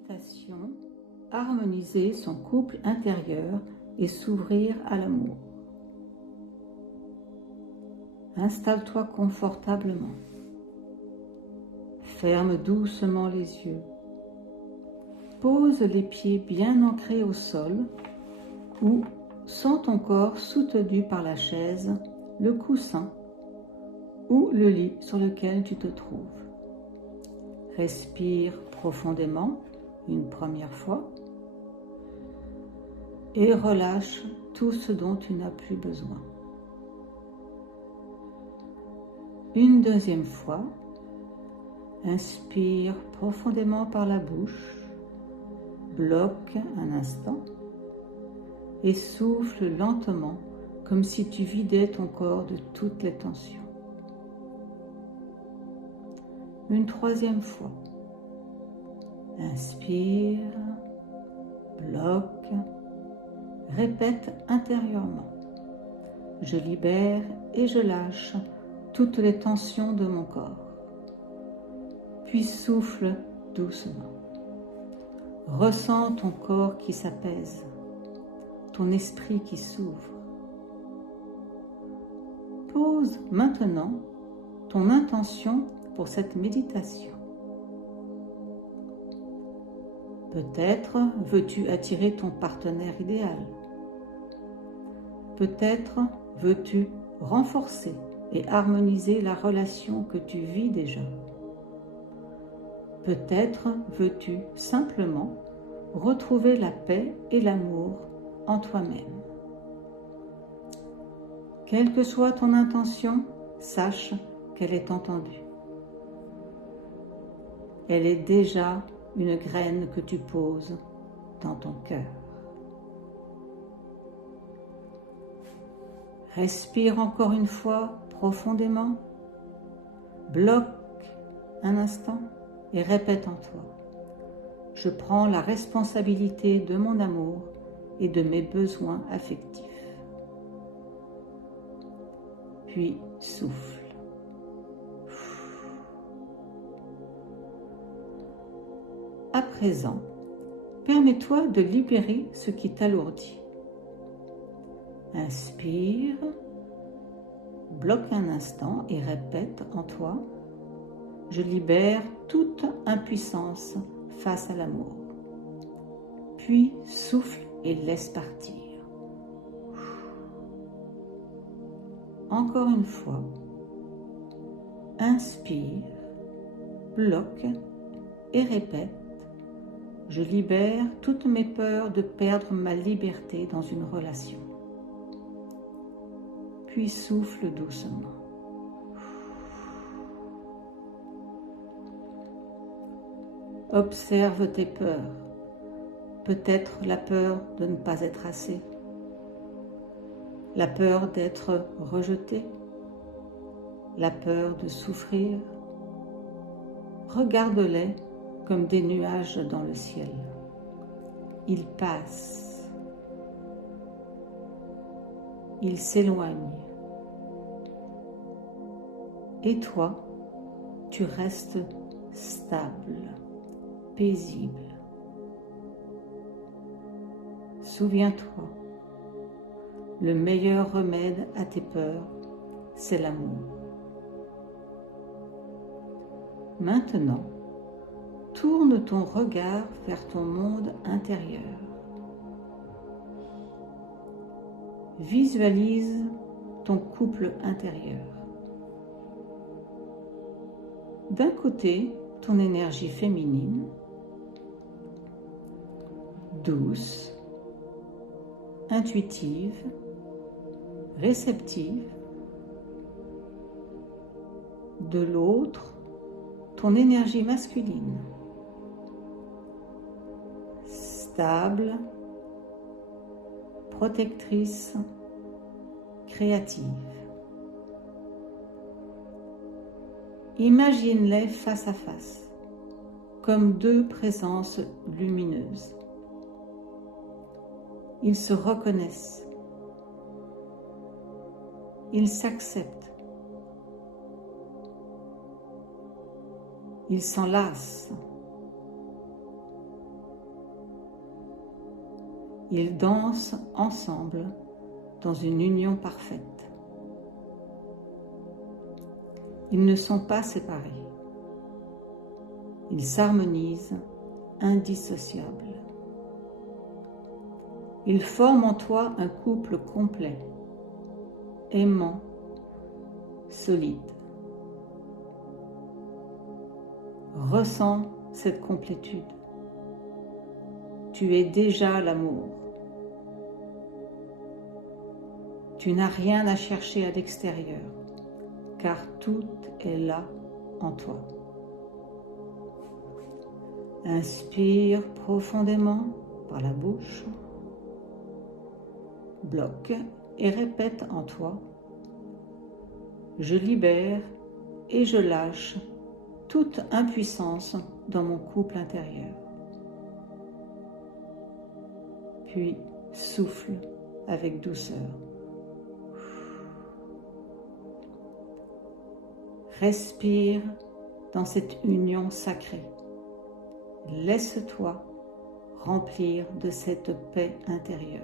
Méditation, harmoniser son couple intérieur et s'ouvrir à l'amour. Installe-toi confortablement. Ferme doucement les yeux. Pose les pieds bien ancrés au sol ou sens ton corps soutenu par la chaise, le coussin ou le lit sur lequel tu te trouves. Respire profondément une première fois et relâche tout ce dont tu n'as plus besoin. Une deuxième fois, inspire profondément par la bouche, bloque un instant et souffle lentement comme si tu vidais ton corps de toutes les tensions. Une troisième fois, inspire, bloque, répète intérieurement. Je libère et je lâche toutes les tensions de mon corps. Puis souffle doucement. Ressens ton corps qui s'apaise, ton esprit qui s'ouvre. Pose maintenant ton intention pour cette méditation. Peut-être veux-tu attirer ton partenaire idéal. Peut-être veux-tu renforcer et harmoniser la relation que tu vis déjà. Peut-être veux-tu simplement retrouver la paix et l'amour en toi-même. Quelle que soit ton intention, sache qu'elle est entendue. Elle est déjà une graine que tu poses dans ton cœur. Respire encore une fois profondément, bloque un instant et répète en toi. Je prends la responsabilité de mon amour et de mes besoins affectifs. Puis souffle. À présent, permets-toi de libérer ce qui t'alourdit. Inspire, bloque un instant et répète en toi. Je libère toute impuissance face à l'amour. Puis souffle et laisse partir. Encore une fois, inspire, bloque et répète. Je libère toutes mes peurs de perdre ma liberté dans une relation. Puis souffle doucement. Observe tes peurs. Peut-être la peur de ne pas être assez. La peur d'être rejeté. La peur de souffrir. Regarde-les comme des nuages dans le ciel. Ils passent. Ils s'éloignent. Et toi, tu restes stable, paisible. Souviens-toi, le meilleur remède à tes peurs, c'est l'amour. Maintenant, tourne ton regard vers ton monde intérieur. Visualise ton couple intérieur. D'un côté, ton énergie féminine, douce, intuitive, réceptive. De l'autre, ton énergie masculine, stable, protectrice, créative. Imagine-les face à face, comme deux présences lumineuses. Ils se reconnaissent. Ils s'acceptent. Ils s'enlacent. Ils dansent ensemble dans une union parfaite. Ils ne sont pas séparés. Ils s'harmonisent, indissociables. Ils forment en toi un couple complet, aimant, solide. Ressens cette complétude. Tu es déjà l'amour. Tu n'as rien à chercher à l'extérieur, car tout est là en toi. Inspire profondément par la bouche. Bloque et répète en toi. Je libère et je lâche toute impuissance dans mon couple intérieur. Puis souffle avec douceur. Respire dans cette union sacrée. Laisse-toi remplir de cette paix intérieure.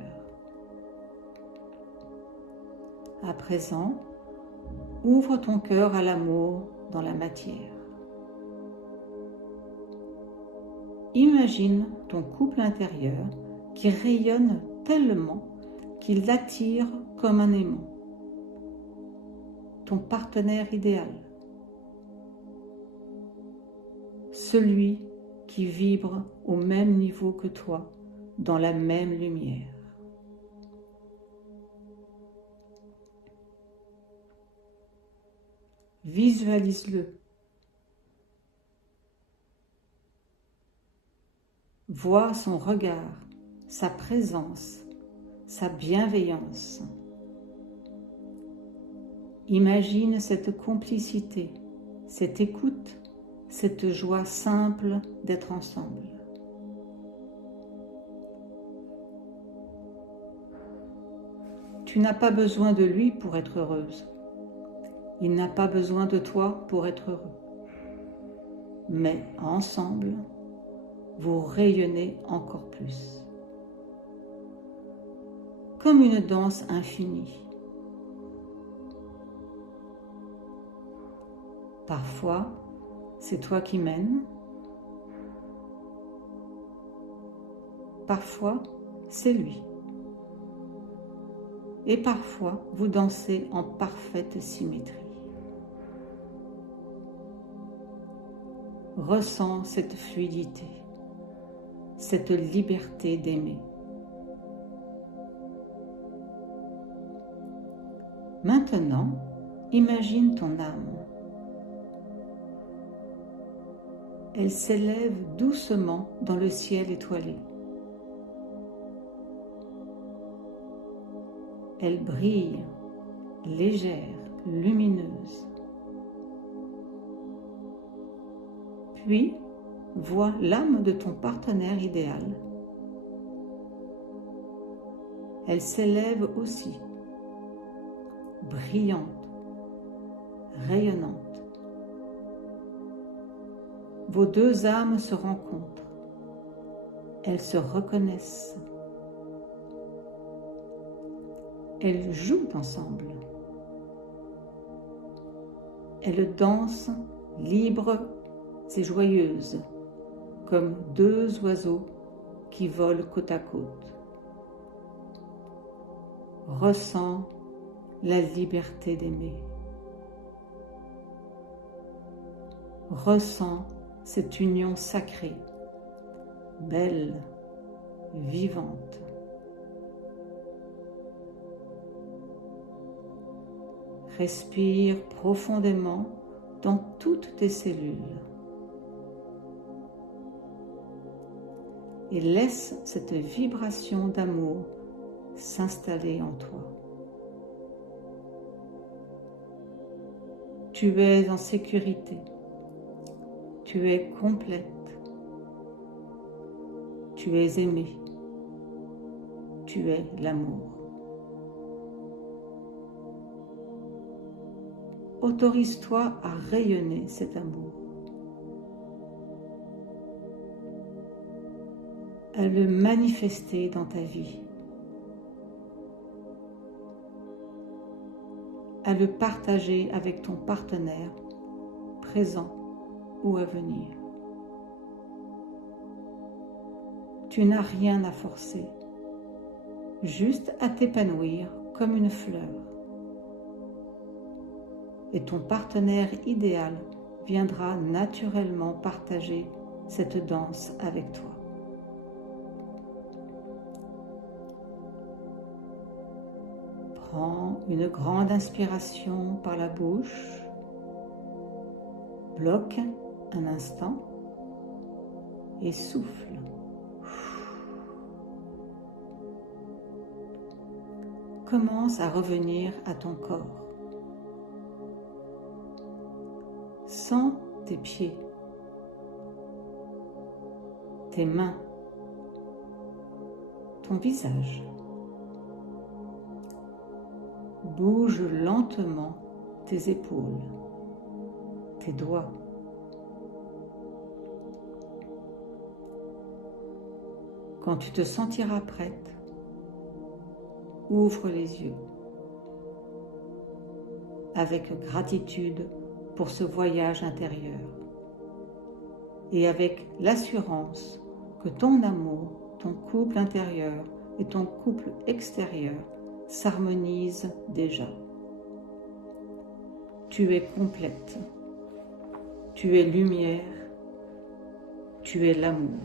À présent, ouvre ton cœur à l'amour dans la matière. Imagine ton couple intérieur qui rayonne tellement qu'il l'attire comme un aimant. Ton partenaire idéal. Celui qui vibre au même niveau que toi, dans la même lumière. Visualise-le. Vois son regard, sa présence, sa bienveillance. Imagine cette complicité, cette écoute, cette joie simple d'être ensemble. Tu n'as pas besoin de lui pour être heureuse. Il n'a pas besoin de toi pour être heureux. Mais ensemble, vous rayonnez encore plus. Comme une danse infinie. Parfois, c'est toi qui mènes. Parfois, c'est lui. Et parfois, vous dansez en parfaite symétrie. Ressens cette fluidité, cette liberté d'aimer. Maintenant, imagine ton âme. Elle s'élève doucement dans le ciel étoilé. Elle brille, légère, lumineuse. Puis, vois l'âme de ton partenaire idéal. Elle s'élève aussi, brillante, rayonnante. Vos deux âmes se rencontrent. Elles se reconnaissent. Elles jouent ensemble. Elles dansent libres et joyeuses, comme deux oiseaux qui volent côte à côte. Ressens la liberté d'aimer. Ressens cette union sacrée, belle, vivante. Respire profondément dans toutes tes cellules et laisse cette vibration d'amour s'installer en toi. Tu es en sécurité, tu es complète, tu es aimée, tu es l'amour. Autorise-toi à rayonner cet amour. à le manifester dans ta vie, à le partager avec ton partenaire présent ou à venir. Tu n'as rien à forcer, juste à t'épanouir comme une fleur. Et ton partenaire idéal viendra naturellement partager cette danse avec toi. Prends une grande inspiration par la bouche, bloque un instant et souffle. Commence à revenir à ton corps. Sens tes pieds, tes mains, ton visage. Bouge lentement tes épaules, tes doigts. Quand tu te sentiras prête, ouvre les yeux avec gratitude pour ce voyage intérieur et avec l'assurance que ton amour, ton couple intérieur et ton couple extérieur s'harmonisent déjà. Tu es complète, tu es lumière, tu es l'amour.